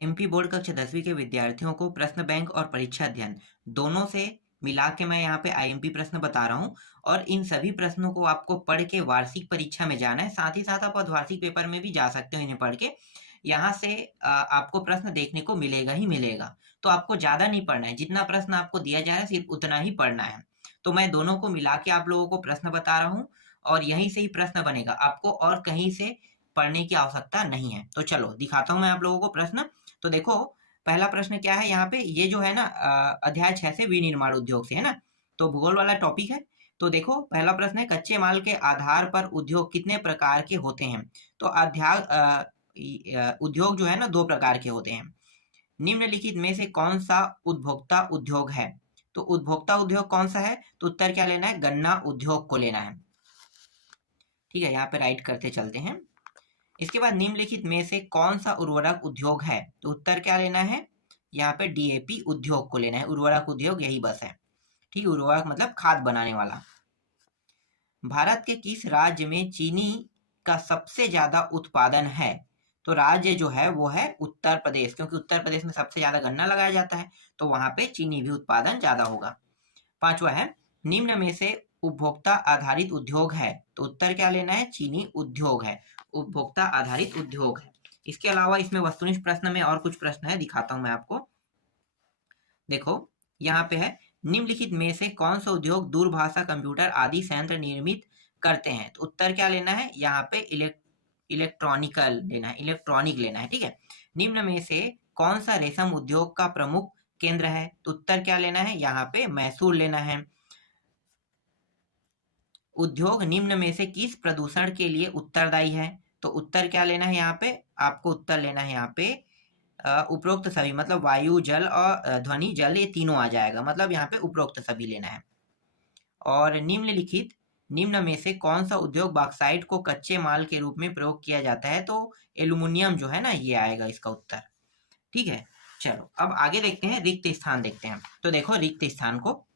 MP board कक्षा 10वीं के विद्यार्थियों को प्रश्न बैंक और परीक्षा अध्ययन दोनों से मिला के मैं यहाँ पे आईएमपी प्रश्न बता रहा हूँ और इन सभी प्रश्नों को आपको पढ़ के वार्षिक परीक्षा में जाना है। साथ ही साथ आप अर्धवार्षिक पेपर में भी जा सकते हो इन्हें पढ़ के। यहाँ से आपको प्रश्न देखने को मिलेगा ही मिलेगा। तो आपको ज़्यादा नहीं पढ़ना है, जितना प्रश्न आपको दिया जा रहा है सिर्फ उतना ही पढ़ना है। तो मैं दोनों को मिला के आप लोगों को प्रश्न बता रहा हूँ और यहीं से ही प्रश्न बनेगा, आपको और कहीं से पढ़ने की आवश्यकता नहीं है। तो चलो दिखाता हूँ मैं आप लोगों को प्रश्न। तो देखो, पहला प्रश्न क्या है यहाँ पे, ये जो है ना अध्याय 6 से विनिर्माण उद्योग से है ना, तो भूगोल वाला टॉपिक है। तो देखो पहला प्रश्न है, कच्चे माल के आधार पर उद्योग कितने प्रकार के होते हैं। तो उद्योग जो है ना दो प्रकार के होते हैं। निम्नलिखित में से कौन सा उपभोक्ता उद्योग है। तो उपभोक्ता उद्योग कौन सा है, तो उत्तर क्या लेना है, गन्ना उद्योग को लेना है। ठीक है, यहाँ पे राइट करते चलते हैं। इसके बाद निम्नलिखित में से कौन सा उर्वरक उद्योग है, तो उत्तर क्या लेना है, यहाँ पे डीएपी उद्योग को लेना है। उर्वरक उद्योग यही बस है। ठीक, उर्वरक मतलब खाद बनाने वाला। भारत के किस राज्य में चीनी का सबसे ज्यादा उत्पादन है। तो राज्य जो है वो है उत्तर प्रदेश, क्योंकि उत्तर प्रदेश में सबसे ज्यादा गन्ना लगाया जाता है, तो वहां पे चीनी भी उत्पादन ज्यादा होगा। पांचवा है, निम्न में से उपभोक्ता आधारित उद्योग है। तो उत्तर क्या लेना है, चीनी उद्योग है, उपभोक्ता आधारित उद्योग है। इसके अलावा इसमें वस्तुनिष्ठ प्रश्न में और कुछ प्रश्न है, दिखाता हूं मैं आपको। देखो यहाँ पे है, निम्नलिखित में से कौन सा उद्योग दूरभाषा कंप्यूटर आदि संयंत्र निर्मित करते हैं। तो उत्तर क्या लेना है, यहाँ पे इलेक्ट्रॉनिकल लेना है, इलेक्ट्रॉनिक लेना है। ठीक है, निम्न में से कौन सा रेशम उद्योग का प्रमुख केंद्र है। तो उत्तर क्या लेना है, यहाँ पे मैसूर लेना है। उद्योग निम्न में से किस प्रदूषण के लिए उत्तरदायी है। तो उत्तर क्या लेना है, यहाँ पे आपको उत्तर लेना है यहाँ पे उपरोक्त सभी, मतलब वायु जल और ध्वनि जल, ये तीनों आ जाएगा, मतलब यहाँ पे उपरोक्त सभी लेना है। और निम्न में से कौन सा उद्योग बॉक्साइट को कच्चे माल के रूप में प्रयोग किया जाता है। तो एल्यूमिनियम जो है ना, ये आएगा इसका उत्तर। ठीक है, चलो अब आगे देखते हैं, रिक्त स्थान देखते हैं। तो देखो रिक्त स्थान को,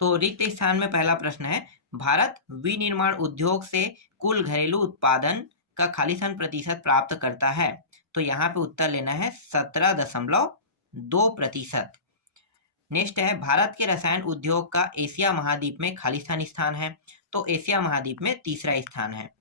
तो रिक्त स्थान में पहला प्रश्न है, भारत विनिर्माण उद्योग से कुल घरेलू उत्पादन का खालिस्तान प्रतिशत प्राप्त करता है। तो यहाँ पे उत्तर लेना है 17.2%। नेक्स्ट है, भारत के रसायन उद्योग का एशिया महाद्वीप में खालिस्तान स्थान है। तो एशिया महाद्वीप में तीसरा स्थान है,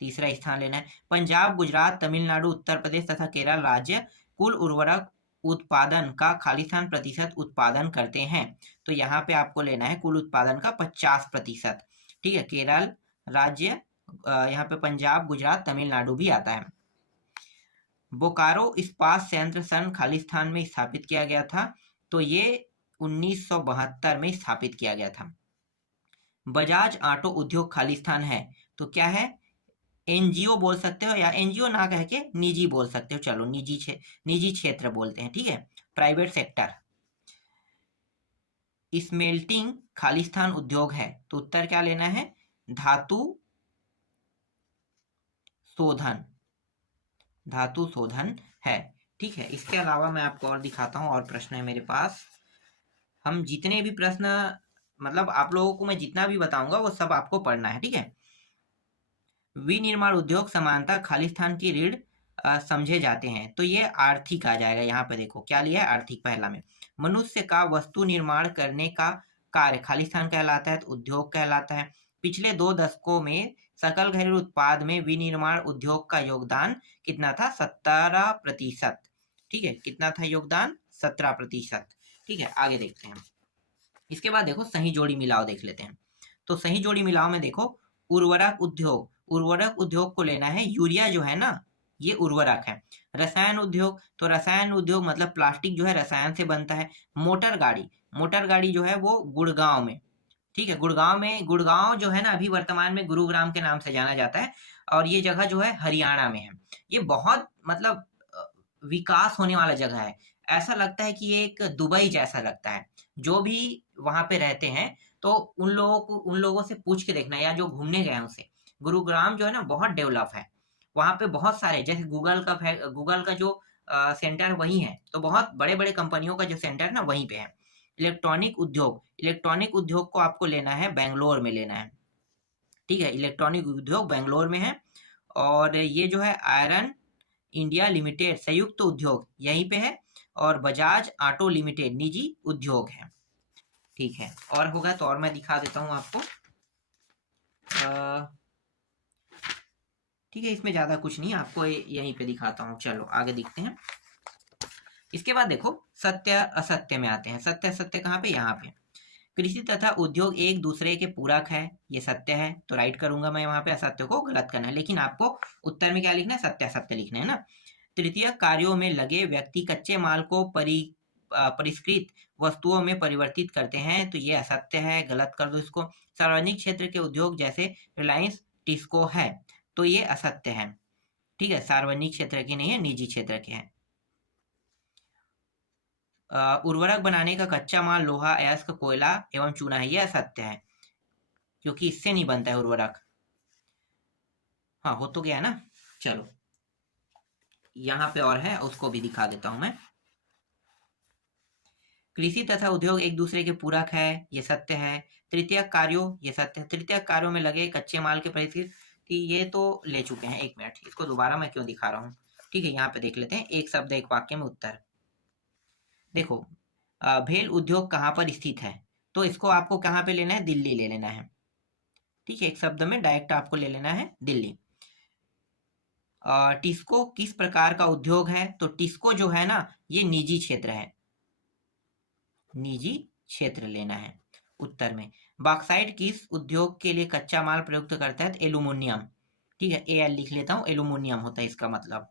तीसरा स्थान लेना है। पंजाब, गुजरात, तमिलनाडु, उत्तर प्रदेश तथा केरल राज्य कुल उर्वरक उत्पादन का खालिस्तान प्रतिशत उत्पादन करते हैं। तो यहाँ पे आपको लेना है कुल उत्पादन का 50%। ठीक है, केरल राज्य, यहाँ पे पंजाब, गुजरात, तमिलनाडु भी आता है। बोकारो इस्पात संयंत्र सन खालिस्तान में स्थापित किया गया था। तो ये 1972 में स्थापित किया गया था। बजाज ऑटो उद्योग खालिस्तान है। तो क्या है, एनजीओ बोल सकते हो, या एनजीओ ना कह के निजी बोल सकते हो, चलो निजी क्षेत्र बोलते हैं। ठीक है, प्राइवेट सेक्टर। स्मेल्टिंग खालिस्तान उद्योग है। तो उत्तर क्या लेना है, धातु शोधन, धातु शोधन है। ठीक है, इसके अलावा मैं आपको और दिखाता हूँ, और प्रश्न है मेरे पास। हम जितने भी प्रश्न, मतलब आप लोगों को मैं जितना भी बताऊंगा वो सब आपको पढ़ना है। ठीक है, विनिर्माण उद्योग समानता खालिस्तान की रीढ़ समझे जाते हैं। तो ये आर्थिक आ जाएगा। यहाँ पे देखो क्या लिया है, आर्थिक पहला में। मनुष्य का वस्तु निर्माण करने का कार्य खालिस्तान कहलाता है, तो उद्योग कहलाता है। पिछले 2 दशकों में सकल घरेलू उत्पाद में विनिर्माण उद्योग का योगदान कितना था, 17%। ठीक है, कितना था योगदान, 17%। ठीक है, आगे देखते हैं। इसके बाद देखो सही जोड़ी मिलाओ देख लेते हैं। तो सही जोड़ी मिलाओ में देखो, उर्वरक उद्योग, उर्वरक उद्योग को लेना है, यूरिया जो है ना ये उर्वरक है। रसायन उद्योग, तो रसायन उद्योग मतलब प्लास्टिक जो है रसायन से बनता है। मोटर गाड़ी, मोटर गाड़ी जो है वो गुड़गांव में। ठीक है, गुड़गांव जो है ना अभी वर्तमान में गुरुग्राम के नाम से जाना जाता है, और ये जगह जो है हरियाणा में है। ये बहुत मतलब विकास होने वाला जगह है। ऐसा लगता है कि ये एक दुबई जैसा लगता है। जो भी वहां पे रहते हैं तो उन लोगों से पूछ के देखना, या जो घूमने गए हैं उनसे। गुरुग्राम जो है ना बहुत डेवलप है। वहां पे बहुत सारे, जैसे गूगल का जो सेंटर वही है, तो बहुत बड़े बड़े कंपनियों का जो सेंटर है ना वहीं पे है। इलेक्ट्रॉनिक उद्योग, इलेक्ट्रॉनिक उद्योग को आपको लेना है बेंगलोर में लेना है। ठीक है, इलेक्ट्रॉनिक उद्योग बेंगलोर में है। और ये जो है आयरन इंडिया लिमिटेड संयुक्त उद्योग यहीं पे है, और बजाज ऑटो लिमिटेड निजी उद्योग है। ठीक है, और होगा तो और मैं दिखा देता हूँ आपको। ठीक है, इसमें ज्यादा कुछ नहीं, आपको यहीं पे दिखाता हूँ। चलो आगे दिखते हैं। इसके बाद देखो सत्य असत्य में आते हैं। सत्य असत्य कहाँ पे, यहाँ पे। कृषि तथा उद्योग एक दूसरे के पूरक है, ये सत्य है, तो राइट करूंगा मैं वहां पे, असत्य को गलत करना है। लेकिन आपको उत्तर में क्या लिखना है, सत्य असत्य लिखना है ना। तृतीय कार्यों में लगे व्यक्ति कच्चे माल को परिष्कृत वस्तुओं में परिवर्तित करते हैं, तो ये असत्य है, गलत कर दो इसको। सार्वजनिक क्षेत्र के उद्योग जैसे रिलायंस टिस्को है, तो ये असत्य है। ठीक है, सार्वजनिक क्षेत्र के नहीं है, निजी क्षेत्र के हैं। उर्वरक बनाने का कच्चा माल लोहा, अयस्क, कोयला एवं चूना है, यह असत्य है, क्योंकि इससे नहीं बनता है उर्वरक। हाँ, हो तो गया ना। चलो यहाँ पे और है, उसको भी दिखा देता हूं मैं। कृषि तथा उद्योग एक दूसरे के पूरक है, ये सत्य है। तृतीय कार्यों, ये सत्य है। तृतीय कार्यों में लगे कच्चे माल के परिष्कृत, ये तो ले चुके हैं। एक मिनट, इसको दोबारा मैं क्यों दिखा रहा हूँ। ठीक है, यहाँ पे देख लेते हैं, एक शब्द एक वाक्य में उत्तर। देखो भेल उद्योग कहाँ पर स्थित है, तो इसको आपको कहाँ पे लेना है, दिल्ली ले लेना है। ठीक है, एक शब्द में डायरेक्ट आपको ले लेना है दिल्ली। टिस्को किस प्रकार का उद्योग है, तो टिस्को जो है ना, ये निजी क्षेत्र है, निजी क्षेत्र लेना है उत्तर में। बॉक्साइट किस उद्योग के लिए कच्चा माल प्रयुक्त करता है, एल्यूमिनियम। ठीक है, एल लिख लेता हूँ, एल्यूमिनियम होता है इसका मतलब।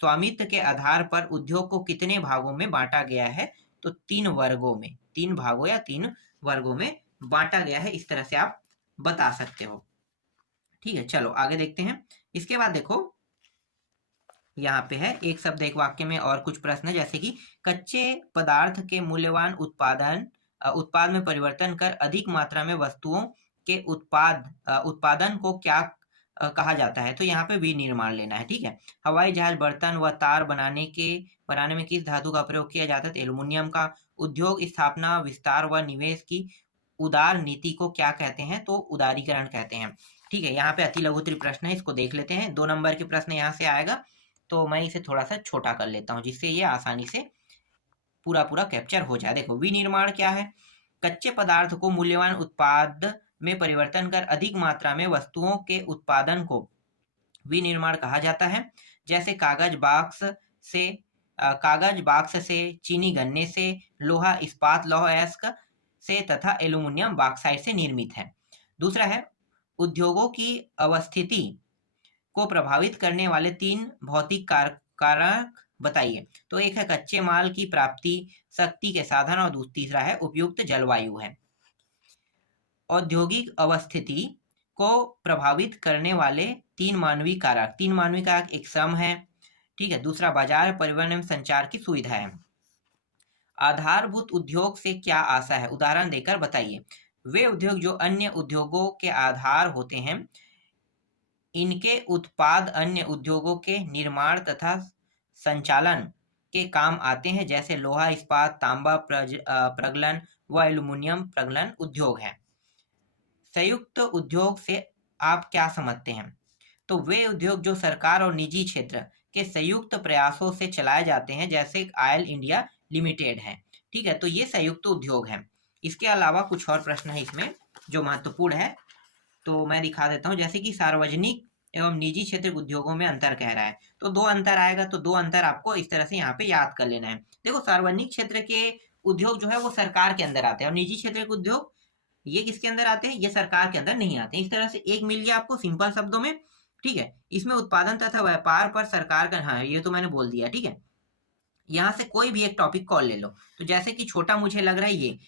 स्वामित्व के आधार पर उद्योग को कितने भागों में बांटा गया है, तो 3 वर्गों में, 3 भागों या 3 वर्गों में बांटा गया है, इस तरह से आप बता सकते हो। ठीक है, चलो आगे देखते हैं। इसके बाद देखो यहाँ पे है, एक शब्द एक वाक्य में और कुछ प्रश्न, जैसे कि कच्चे पदार्थ के मूल्यवान उत्पाद में परिवर्तन कर अधिक मात्रा में वस्तुओं के उत्पादन को क्या कहा जाता है, तो यहाँ पे विनिर्माण लेना है। ठीक है, हवाई जहाज, बर्तन व तार बनाने में किस धातु का प्रयोग किया जाता है, तो एल्यूमिनियम का। उद्योग स्थापना, विस्तार व निवेश की उदार नीति को क्या कहते हैं, तो उदारीकरण कहते हैं। ठीक है, यहाँ पे अति लघुत्तरी प्रश्न है, इसको देख लेते हैं। 2 नंबर के प्रश्न यहाँ से आएगा, तो मैं इसे थोड़ा सा छोटा कर लेता हूँ, जिससे ये आसानी से पूरा कैप्चर हो जाए। देखो विनिर्माण क्या है, कच्चे पदार्थ को मूल्यवान उत्पाद में परिवर्तन कर अधिक मात्रा में वस्तुओं के उत्पादन को विनिर्माण कहा जाता है। जैसे कागज बाक्स से, चीनी गन्ने से, लोहा इस्पात लौह अयस्क से तथा एल्यूमिनियम बॉक्साइट से निर्मित है। दूसरा है, उद्योगों की अवस्थिति को प्रभावित करने वाले 3 भौतिक कारक बताइए, तो एक है कच्चे माल की प्राप्ति, शक्ति के साधन, और तीसरा है उपयुक्त जलवायु है। औद्योगिक अवस्थिति को प्रभावित करने वाले 3 मानवीय कारक, 3 मानवीय कारक, एक श्रम है। ठीक है, दूसरा बाजार, परिवहन एवं संचार की सुविधा है। आधारभूत उद्योग से क्या आशा है, उदाहरण देकर बताइए। वे उद्योग जो अन्य उद्योगों के आधार होते हैं, इनके उत्पाद अन्य उद्योगों के निर्माण तथा संचालन के काम आते हैं, जैसे लोहा इस्पात, तांबा प्रगलन व एल्यूमिनियम प्रगलन उद्योग है। संयुक्त उद्योग से आप क्या समझते हैं, तो वे उद्योग जो सरकार और निजी क्षेत्र के संयुक्त प्रयासों से चलाए जाते हैं, जैसे ऑयल इंडिया लिमिटेड है। ठीक है, तो ये संयुक्त उद्योग है। इसके अलावा कुछ और प्रश्न है इसमें जो महत्वपूर्ण है, तो मैं दिखा देता हूँ। जैसे कि सार्वजनिक एवं निजी क्षेत्र उद्योगों में अंतर कह रहा है, तो 2 अंतर आएगा, तो 2 अंतर आपको इस तरह से यहाँ पे याद कर लेना है। देखो सार्वजनिक क्षेत्र के उद्योग जो है वो सरकार के अंदर आते हैं, और निजी क्षेत्र के उद्योग ये किसके अंदर आते हैं, ये सरकार के अंदर नहीं आते। इस तरह से एक मिल गया आपको सिंपल शब्दों में। ठीक है, इसमें उत्पादन तथा व्यापार पर सरकार का, हाँ ये तो मैंने बोल दिया। ठीक है, यहाँ से कोई भी एक टॉपिक कॉल ले लो, तो जैसे कि छोटा मुझे लग रहा है ये,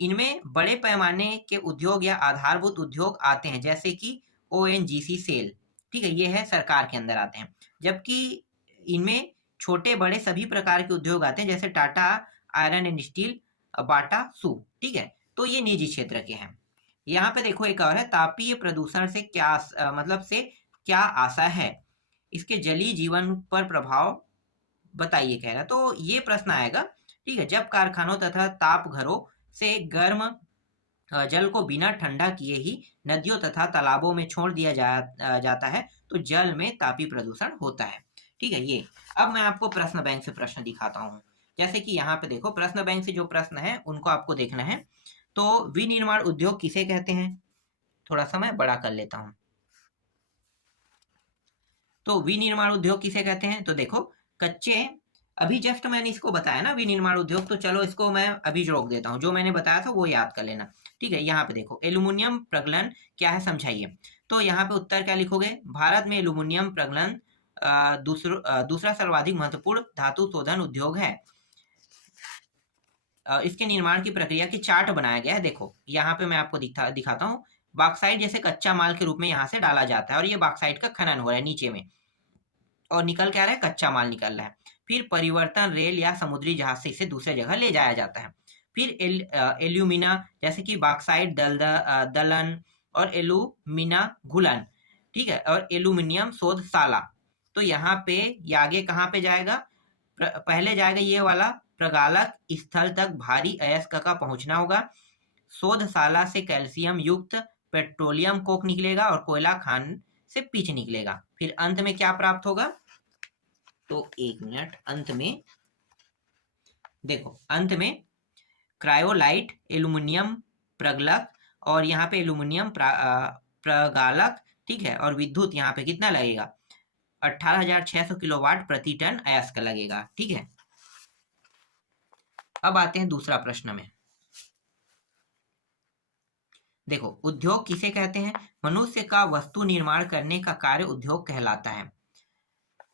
इनमें बड़े पैमाने के उद्योग या आधारभूत उद्योग आते हैं, जैसे कि ONGC सेल। ठीक है, ये है सरकार के अंदर आते हैं। जबकि इनमें छोटे बड़े सभी प्रकार के उद्योग आते हैं, जैसे टाटा आयरन एंड स्टील, बाटा सू। ठीक है, तो ये निजी क्षेत्र के हैं। यहाँ पे देखो एक और है, तापीय प्रदूषण से क्या आशा है, इसके जलीय जीवन पर प्रभाव बताइए कह रहा है, तो ये प्रश्न आएगा। ठीक है, जब कारखानों तथा ताप घरों से गर्म जल को बिना ठंडा किए ही नदियों तथा तालाबों में छोड़ दिया जाता है, तो जल में तापीय प्रदूषण होता है। ठीक है, ये अब मैं आपको प्रश्न बैंक से प्रश्न दिखाता हूँ। जैसे कि यहाँ पे देखो, प्रश्न बैंक से जो प्रश्न है उनको आपको देखना है। तो विनिर्माण उद्योग किसे कहते हैं? थोड़ा सा मैं बड़ा कर लेता हूँ। तो विनिर्माण उद्योग किसे कहते हैं? तो देखो, कच्चे, अभी जस्ट मैंने इसको बताया ना विनिर्माण उद्योग, तो चलो इसको मैं अभी रोक देता हूँ, जो मैंने बताया था वो याद कर लेना। ठीक है, यहाँ पे देखो, एल्यूमिनियम प्रगलन क्या है समझाइए। तो यहाँ पे उत्तर क्या लिखोगे? भारत में एल्यूमिनियम प्रगलन दूसरा सर्वाधिक महत्वपूर्ण धातु शोधन उद्योग है। इसके निर्माण की प्रक्रिया की चार्ट बनाया गया है। देखो यहाँ पे मैं आपको दिखाता हूँ। बॉक्साइट जैसे कच्चा माल के रूप में यहाँ से डाला जाता है और ये बॉक्साइट का खनन हो रहा है नीचे में, और निकल क्या रहा है? कच्चा माल निकल रहा है। फिर परिवर्तन रेल या समुद्री जहाज से इसे दूसरे जगह ले जाया जाता है। फिर एल्यूमिना जैसे कि बॉक्साइट दलन और एल्यूमिना घुलन, ठीक है, और एल्यूमिनियम शोधशाला। तो यहाँ पे ये आगे कहाँ पे जाएगा? पहले जाएगा ये वाला, प्रगालक स्थल तक भारी अयस्क का पहुंचना होगा। शोधशाला से कैल्शियम युक्त पेट्रोलियम कोक निकलेगा और कोयला खान से पिच निकलेगा। फिर अंत में क्या प्राप्त होगा? तो एक मिनट, अंत में देखो, अंत में क्रायोलाइट, एल्यूमिनियम प्रगलक, और यहाँ पे एल्यूमिनियम प्रगालक, ठीक है, और विद्युत यहाँ पे कितना लगेगा? 18,600 किलोवाट प्रति टन अयस्क लगेगा। ठीक है, अब आते हैं दूसरा प्रश्न में। देखो, उद्योग किसे कहते हैं? मनुष्य का वस्तु निर्माण करने का कार्य उद्योग कहलाता है।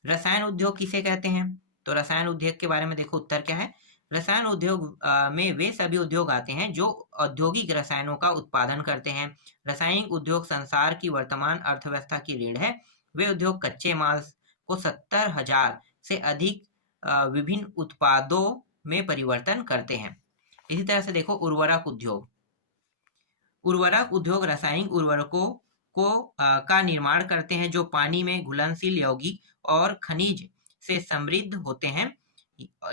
रसायन उद्योग किसे कहते हैं? तो रसायन उद्योग के बारे में देखो, उत्तर क्या है? रसायन उद्योग में वे सभी उद्योग आते हैं जो औद्योगिक रसायनों का उत्पादन करते हैं। रासायनिक उद्योग संसार की वर्तमान अर्थव्यवस्था की रीढ़ है। वे उद्योग कच्चे माल को 70,000 से अधिक विभिन्न उत्पादों में परिवर्तन करते हैं। इसी तरह से देखो, उर्वरक उद्योग। उर्वरक उद्योग रासायनिक उर्वरकों का निर्माण करते हैं जो पानी में घुलनशील, यौगिक और खनिज से समृद्ध होते हैं।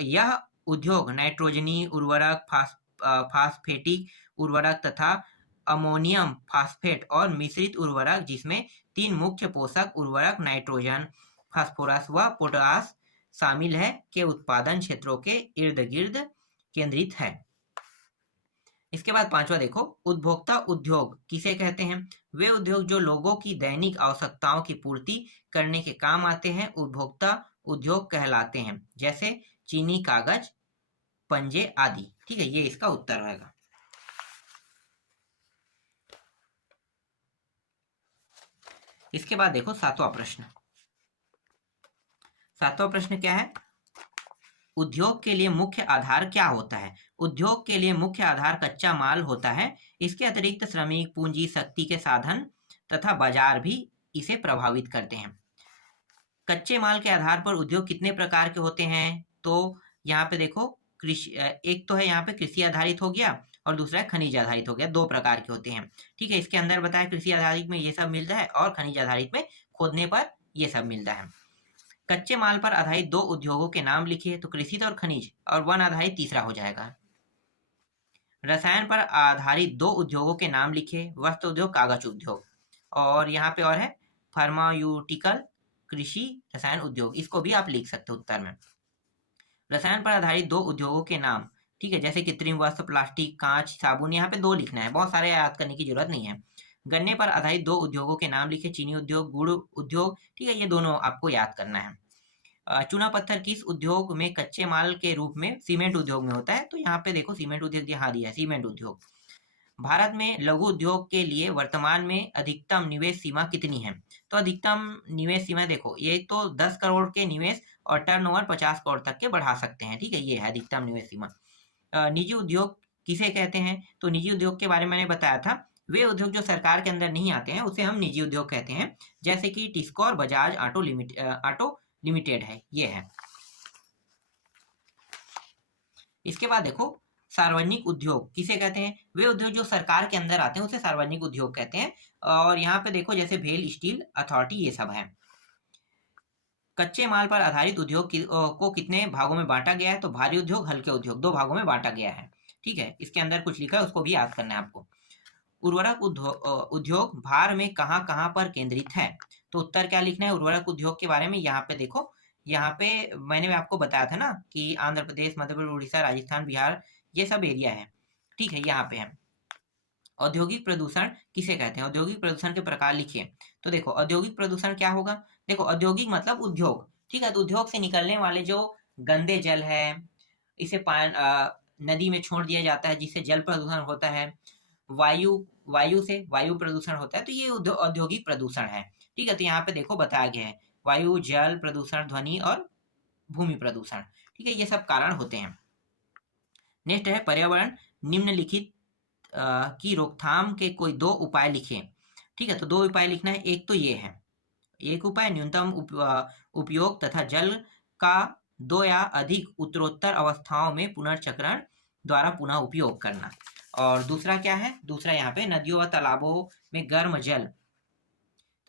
यह उद्योग नाइट्रोजनी उर्वरक, फास्फेटिक उर्वरक तथा अमोनियम फास्फेट और मिश्रित उर्वरक, जिसमें 3 मुख्य पोषक उर्वरक नाइट्रोजन, फास्फोरस व पोटास शामिल है, के उत्पादन क्षेत्रों के इर्द गिर्द केंद्रित है। इसके बाद पांचवा देखो, उपभोक्ता उद्योग किसे कहते हैं? वे उद्योग जो लोगों की दैनिक आवश्यकताओं की पूर्ति करने के काम आते हैं उपभोक्ता उद्योग कहलाते हैं, जैसे चीनी, कागज, पंजे आदि। ठीक है, ये इसका उत्तर रहेगा। इसके बाद देखो सातवां प्रश्न। सातवां प्रश्न क्या है? उद्योग के लिए मुख्य आधार क्या होता है? उद्योग के लिए मुख्य आधार कच्चा माल होता है। इसके अतिरिक्त श्रमिक, पूंजी, शक्ति के साधन तथा बाजार भी इसे प्रभावित करते हैं। कच्चे माल के आधार पर उद्योग कितने प्रकार के होते हैं? तो यहाँ पे देखो, कृषि, एक तो है यहाँ पे कृषि आधारित हो गया और दूसरा है खनिज आधारित हो गया। 2 प्रकार के होते हैं। ठीक है, इसके अंदर बताया कृषि आधारित में ये सब मिलता है और खनिज आधारित में खोदने पर ये सब मिलता है। कच्चे माल पर आधारित 2 उद्योगों के नाम लिखिए। तो कृषि और खनिज, और वन आधारित तीसरा हो जाएगा। रसायन पर आधारित 2 उद्योगों के नाम लिखिए। वस्त्र उद्योग, कागज उद्योग, और यहाँ पे और है फार्मास्यूटिकल, कृषि, रसायन उद्योग। इसको भी आप लिख सकते हो उत्तर में। रसायन पर आधारित 2 उद्योगों के नाम, ठीक है, जैसे कृत्रिम वस्त्र, प्लास्टिक, कांच, साबुन। यहाँ पे 2 लिखना है, बहुत सारे याद करने की जरूरत नहीं है। गन्ने पर आधारित 2 उद्योगों के नाम लिखे, चीनी उद्योग, गुड़ उद्योग। ठीक है, ये दोनों आपको याद करना है। चूना पत्थर किस उद्योग में कच्चे माल के रूप में? सीमेंट उद्योग में होता है। तो यहाँ पे देखो सीमेंट उद्योग यहाँ दिया है, सीमेंट उद्योग। भारत में लघु उद्योग के लिए वर्तमान में अधिकतम निवेश सीमा कितनी है? तो अधिकतम निवेश सीमा देखो, ये तो 10 करोड़ के निवेश और टर्नओवर 50 करोड़ तक के बढ़ा सकते हैं। ठीक है, ये है अधिकतम निवेश सीमा। निजी उद्योग किसे कहते हैं? तो निजी उद्योग के बारे में मैंने बताया था। वे उद्योग जो सरकार के अंदर नहीं आते हैं उसे हम निजी उद्योग कहते हैं, जैसे कि टिस्को और बजाज ऑटो लिमिटेड है, ये है। इसके बाद देखो, सार्वजनिक उद्योग किसे कहते हैं? वे उद्योग जो सरकार के अंदर आते हैं उसे सार्वजनिक उद्योग कहते हैं। और यहाँ पे देखो, जैसे भेल स्टील अथॉरिटी, ये सब है। कच्चे माल पर आधारित उद्योग को कितने भागों में बांटा गया है? तो भारी उद्योग, हल्के उद्योग, 2 भागों में बांटा गया है। ठीक है, इसके अंदर कुछ लिखा है, उसको भी याद करना है आपको। उर्वरक उद्योग भार में कहाँ पर केंद्रित है? तो उत्तर क्या लिखना है उर्वरक उद्योग के बारे में। यहाँ पे देखो, यहाँ पे मैंने आपको बताया था ना कि आंध्र प्रदेश, मध्य प्रदेश, उड़ीसा, राजस्थान, बिहार, ये सब एरिया है। ठीक है, यहाँ पे है। औद्योगिक प्रदूषण किसे कहते हैं? औद्योगिक प्रदूषण के प्रकार लिखिए। तो देखो, औद्योगिक प्रदूषण क्या होगा? देखो, औद्योगिक मतलब उद्योग, ठीक है। तो उद्योग से निकलने वाले जो गंदे जल है, इसे नदी में छोड़ दिया जाता है, जिससे जल प्रदूषण होता है। वायु वायु से वायु प्रदूषण होता है, तो ये औद्योगिक प्रदूषण है। ठीक है, तो यहाँ पे देखो बताया गया है, वायु, जल प्रदूषण, ध्वनि और भूमि प्रदूषण। ठीक है, ये सब कारण होते हैं। नेक्स्ट है पर्यावरण निम्नलिखित की रोकथाम के कोई दो उपाय लिखें। ठीक है, तो दो उपाय लिखना है। एक तो ये है, एक उपाय न्यूनतम उपयोग तथा जल का दो या अधिक उत्तरोत्तर अवस्थाओं में पुनर्चक्रण द्वारा पुनः उपयोग करना। और दूसरा क्या है? दूसरा यहाँ पे नदियों व तालाबों में गर्म जल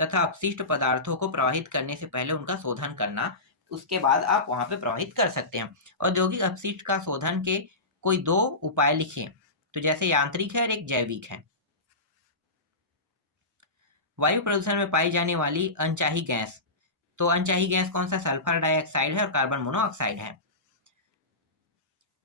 तथा अपशिष्ट पदार्थों को प्रवाहित करने से पहले उनका शोधन करना। उसके बाद आप वहां पे प्रवाहित कर सकते हैं। औद्योगिक अपशिष्ट का शोधन के कोई दो उपाय लिखें। तो जैसे यांत्रिक है और एक जैविक है। वायु प्रदूषण में पाई जाने वाली अनचाही गैस, तो अनचाही गैस कौन सा? सल्फर डाइऑक्साइड है और कार्बन मोनोऑक्साइड है।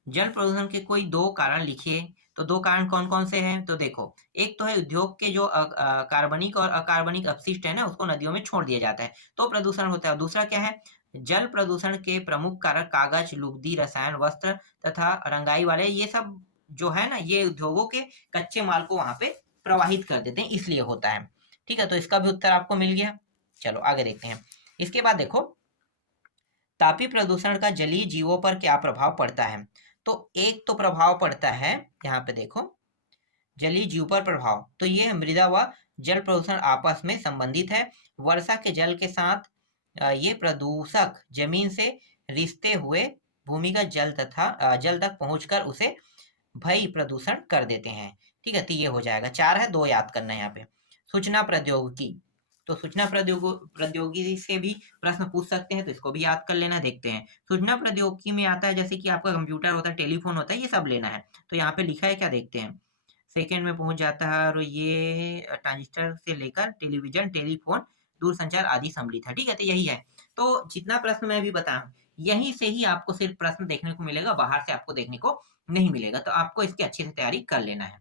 जल प्रदूषण के कोई दो कारण लिखिए। तो दो कारण कौन कौन से हैं? तो देखो, एक तो है उद्योग के जो कार्बनिक और अकार्बनिक अपशिष्ट है ना, उसको नदियों में छोड़ दिया जाता है, तो प्रदूषण होता है। और दूसरा क्या है? जल प्रदूषण के प्रमुख कारक कागज, लुगदी, रसायन, वस्त्र तथा रंगाई वाले, ये सब जो है ना, ये उद्योगों के कच्चे माल को वहां पे प्रवाहित कर देते हैं, इसलिए होता है। ठीक है, तो इसका भी उत्तर आपको मिल गया। चलो आगे देखते हैं। इसके बाद देखो, तापीय प्रदूषण का जलीय जीवों पर क्या प्रभाव पड़ता है? तो एक तो प्रभाव पड़ता है, यहाँ पे देखो, जलीय जीव पर प्रभाव, तो ये मृदा व जल प्रदूषण आपस में संबंधित है। वर्षा के जल के साथ ये प्रदूषक जमीन से रिसते हुए भूमिगत जल तथा जल तक पहुंचकर उसे भई प्रदूषण कर देते हैं। ठीक है, तो ये हो जाएगा। 4 है, 2 याद करना है यहाँ पे। सूचना प्रौद्योगिकी, तो सूचना प्रौद्योगिकी से भी प्रश्न पूछ सकते हैं, तो इसको भी याद कर लेना। देखते हैं, सूचना प्रौद्योगिकी में आता है जैसे कि आपका कंप्यूटर होता है, टेलीफोन होता है, ये सब लेना है। तो यहाँ पे लिखा है क्या, देखते हैं। सेकेंड में पहुंच जाता है, और ये ट्रांजिस्टर से लेकर टेलीविजन, टेलीफोन, दूरसंचार आदि सम्मिलित है। ठीक है, तो यही है। तो जितना प्रश्न मैं अभी बताया, यहीं से ही आपको सिर्फ प्रश्न देखने को मिलेगा, बाहर से आपको देखने को नहीं मिलेगा। तो आपको इसकी अच्छे से तैयारी कर लेना है।